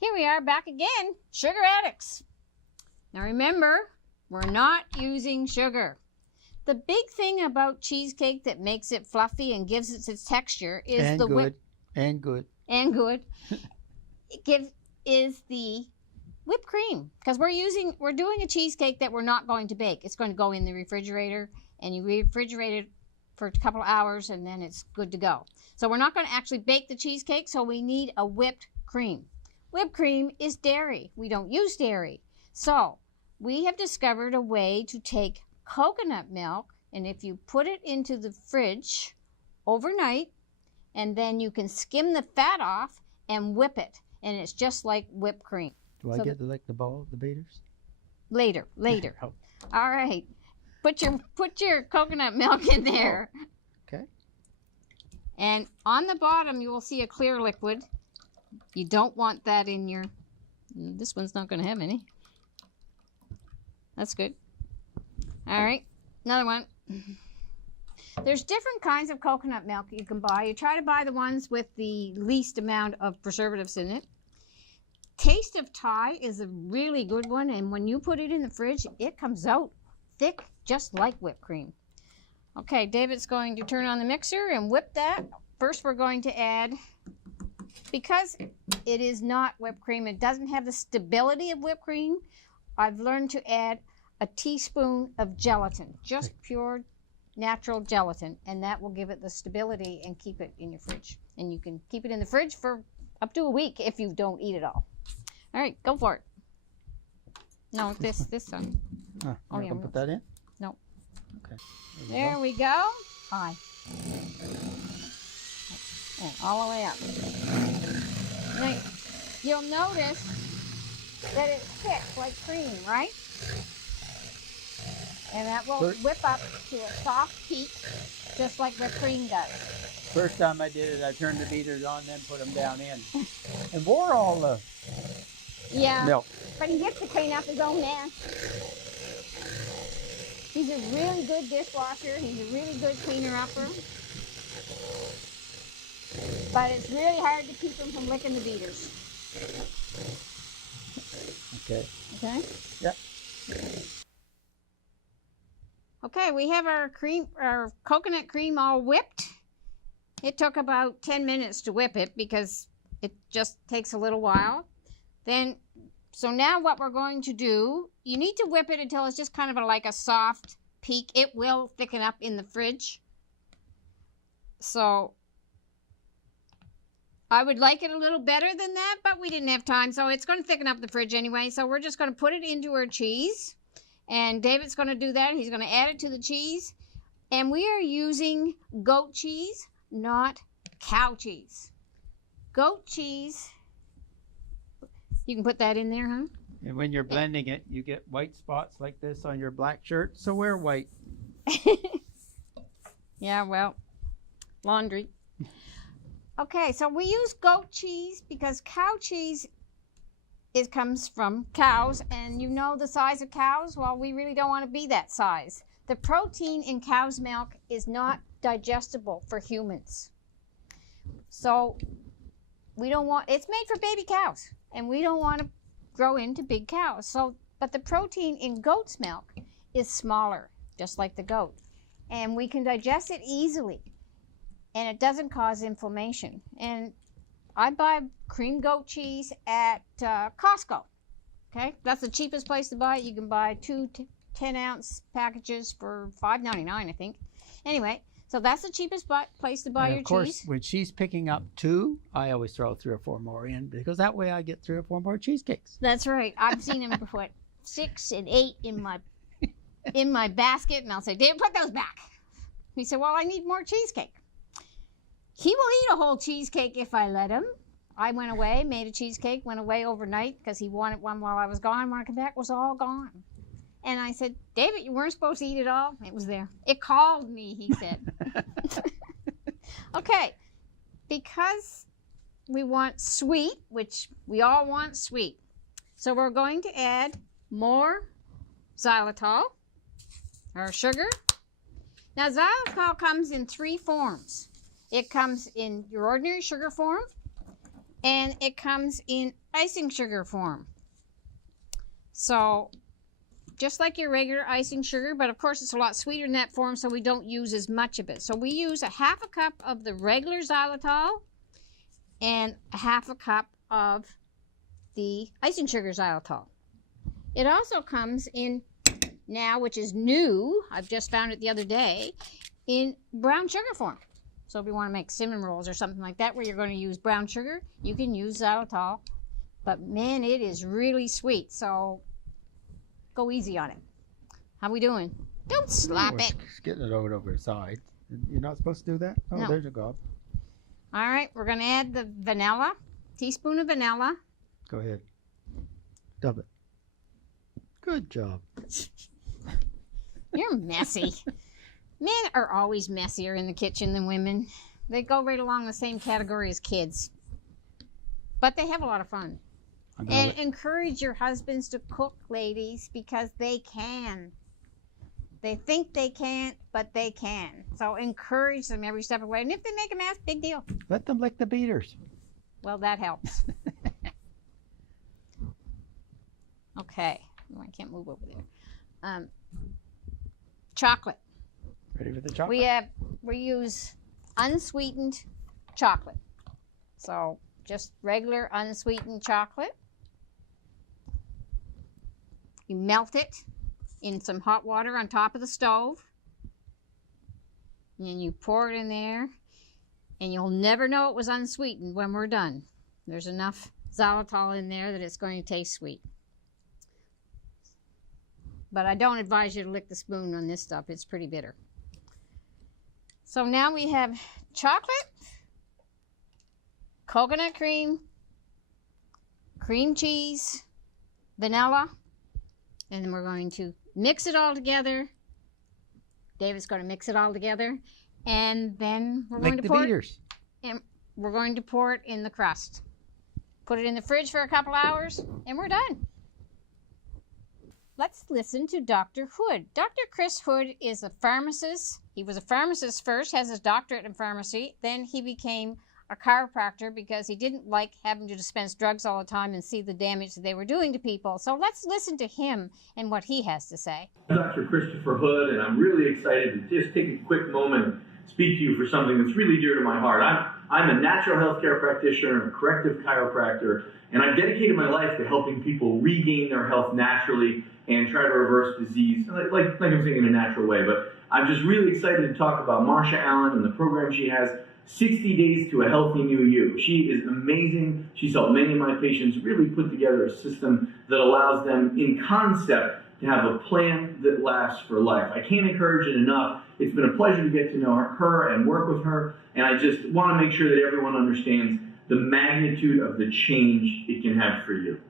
Here we are back again, Sugar Addicts. Now remember, we're not using sugar. The big thing about cheesecake that makes it fluffy and gives it its texture is and the good. Is the whipped cream, because we're doing a cheesecake that we're not going to bake. It's going to go in the refrigerator, and you refrigerate it for a couple of hours, and then it's good to go. So we're not going to actually bake the cheesecake, so we need a whipped cream. Whipped cream is dairy. We don't use dairy. So we have discovered a way to take coconut milk, and if you put it into the fridge overnight, and then you can skim the fat off and whip it, and it's just like whipped cream. Do I get to lick the ball of the beaters? Later. Oh. All right. Put your coconut milk in there. Okay. And on the bottom, you will see a clear liquid. You don't want that in your... This one's not going to have any. That's good. All right. Another one. There's different kinds of coconut milk you can buy. You try to buy the ones with the least amount of preservatives in it. Taste of Thai is a really good one, and when you put it in the fridge, it comes out thick, just like whipped cream. Okay, David's going to turn on the mixer and whip that. First, we're going to add, because it is not whipped cream, it doesn't have the stability of whipped cream, I've learned to add a teaspoon of gelatin, just pure natural gelatin, and that will give it the stability and keep it in your fridge. And you can keep it in the fridge for up to a week if you don't eat it all. All right, go for it. No, this one. Oh, yeah. Put that in? No. Okay. There we go. High. And all the way up. Now, you'll notice that it's thick like cream, right? And that will whip up to a soft peak, just like whipped cream does. First time I did it, I turned the beaters on, then put them down in. And wore all the milk. But he gets to clean up his own mess. He's a really good dishwasher. He's a really good cleaner-upper. But it's really hard to keep him from licking the beaters. Okay. Okay? Yep. Okay, we have our coconut cream all whipped. It took about 10 minutes to whip it because it just takes a little while. So now what we're going to do, you need to whip it until it's just kind of like a soft peak. It will thicken up in the fridge. So I would like it a little better than that, but we didn't have time. So it's going to thicken up the fridge anyway. So we're just going to put it into our cheese. And David's going to do that. He's going to add it to the cheese. And we are using goat cheese, not cow cheese. Goat cheese. You can put that in there, huh? And when you're blending it, you get white spots like this on your black shirt. So wear white. Yeah, well, laundry. Okay, so we use goat cheese because cow cheese comes from cows, and you know the size of cows? Well, we really don't want to be that size. The protein in cow's milk is not digestible for humans. So we don't want, it's made for baby cows, and we don't want to grow into big cows. So, but the protein in goat's milk is smaller, just like the goat. And we can digest it easily, and it doesn't cause inflammation. And I buy cream goat cheese at Costco. Okay, that's the cheapest place to buy it. You can buy two 10-ounce packages for $5.99, I think. Anyway, so that's the cheapest place to buy your cheese. Of course, when she's picking up 2, I always throw 3 or 4 more in because that way I get 3 or 4 more cheesecakes. That's right. I've seen him put 6 and 8 in my basket, and I'll say, Dave, put those back. He said, well, I need more cheesecake. He will eat a whole cheesecake if I let him. I went away, made a cheesecake, went away overnight because he wanted one while I was gone. When I came back, it was all gone. And I said, David, you weren't supposed to eat it all. It was there. It called me, he said. Okay, because we want sweet, which we all want sweet. So we're going to add more xylitol, or sugar. Now, xylitol comes in 3 forms. It comes in your ordinary sugar form. And it comes in icing sugar form. So just like your regular icing sugar, but of course it's a lot sweeter in that form, so we don't use as much of it. So we use a half a cup of the regular xylitol and a half a cup of the icing sugar xylitol. It also comes in now, which is new, I've just found it the other day, in brown sugar form. So if you want to make cinnamon rolls or something like that where you're going to use brown sugar, you can use xylitol. But man, it is really sweet, so go easy on it. How we doing? Don't slap it. Just getting it over the side. You're not supposed to do that? Oh, No. There's a gob. All right, we're going to add the vanilla, teaspoon of vanilla. Go ahead. Dub it. Good job. You're messy. Men are always messier in the kitchen than women. They go right along the same category as kids. But they have a lot of fun. And encourage your husbands to cook, ladies, because they can. They think they can't, but they can. So encourage them every step of the way. And if they make a mess, big deal. Let them lick the beaters. Well, that helps. Okay. Oh, I can't move over there. Chocolate. Ready for the chocolate? We use unsweetened chocolate. So just regular unsweetened chocolate. You melt it in some hot water on top of the stove. And then you pour it in there. And you'll never know it was unsweetened when we're done. There's enough xylitol in there that it's going to taste sweet. But I don't advise you to lick the spoon on this stuff. It's pretty bitter. So now we have chocolate, coconut cream, cream cheese, vanilla, and then we're going to mix it all together. David's going to mix it all together, and then we're going to pour it. And we're going to pour it in the crust. Put it in the fridge for a couple hours, and we're done. Let's listen to Dr. Hood. Dr. Chris Hood is a pharmacist. He was a pharmacist first, has his doctorate in pharmacy. Then he became a chiropractor because he didn't like having to dispense drugs all the time and see the damage that they were doing to people. So let's listen to him and what he has to say. I'm Dr. Christopher Hood, and I'm really excited to just take a quick moment and speak to you for something that's really dear to my heart. I'm a natural health care practitioner and a corrective chiropractor, and I've dedicated my life to helping people regain their health naturally and try to reverse disease, like I'm saying, in a natural way. But I'm just really excited to talk about Marsha Allen and the program she has, 60 Days to a Healthy New You. She is amazing. She's helped many of my patients really put together a system that allows them, in concept, to have a plan that lasts for life. I can't encourage it enough. It's been a pleasure to get to know her and work with her, and I just want to make sure that everyone understands the magnitude of the change it can have for you.